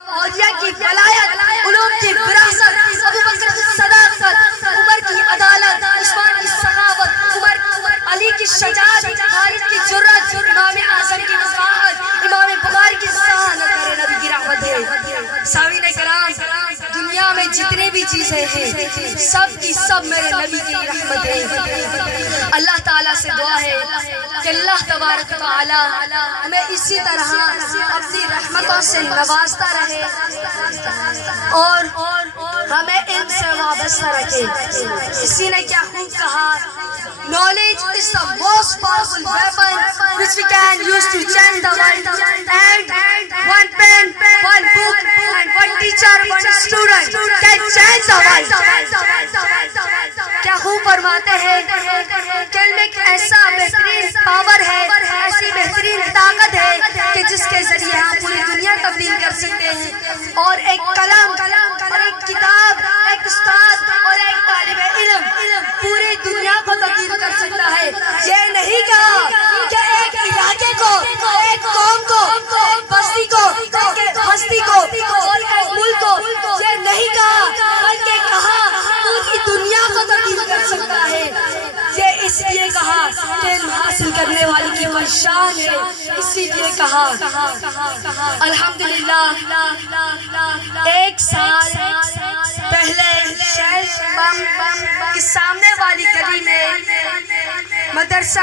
اولیاء کی ولایت، علوم کی وراثت، ابوبکر کی صداقت، عمر کی عدالت، عثمان کی سخاوت، علی کی شجاعت، خالد کی جرأت، امام اعظم کی وقاحت، امام بخاری کی صحت، نبی کی رحمت ہے۔ سامعین کرام، دنیا میں جتنے بھی چیزیں ہیں سب کی سب میرے نبی کی رحمت ہے۔ اللہ تعالیٰ سے دعا ہے کہ اللہ تبارک و تعالیٰ ہمیں اسی طرح اپنی رحمتوں سے نوازتا رہے اور ہمیں علم سے وابستہ رکھے۔ اسی نے کیا خوب کہا، knowledge is the most powerful weapon which we can use to change the world, and one pen, one book, and one teacher, one student can change the world۔ کیا خوب فرماتے ہیں کہ علم ایک ایسا بہترین پاور ہے، ایسی بہترین طاقت ہے کہ جس کے ذریعے ہم پوری دنیا تبدیل کر سکتے ہیں، اور ایک قلم اور ایک کتاب، ایک استاد اور ایک طالب علم پوری دنیا کو تبدیل کر سکتا ہے۔ یہ نہیں کہا کہ ایک علاقے کو، ایک قوم کو، ایک بستی کو، ایک ہستی کو اور ایک ملک کو، یہ نہیں کہا، بلکہ کہا پوری دنیا کو تبدیل کر سکتا ہے۔ یہ اس لیے کہا کہ علم حاصل کرنے والے کی کوئی شان ہے، اسی لیے کہا۔ الحمدللہ، ایک سال پہلے شہر امام کے سامنے والی گلی میں مدرسہ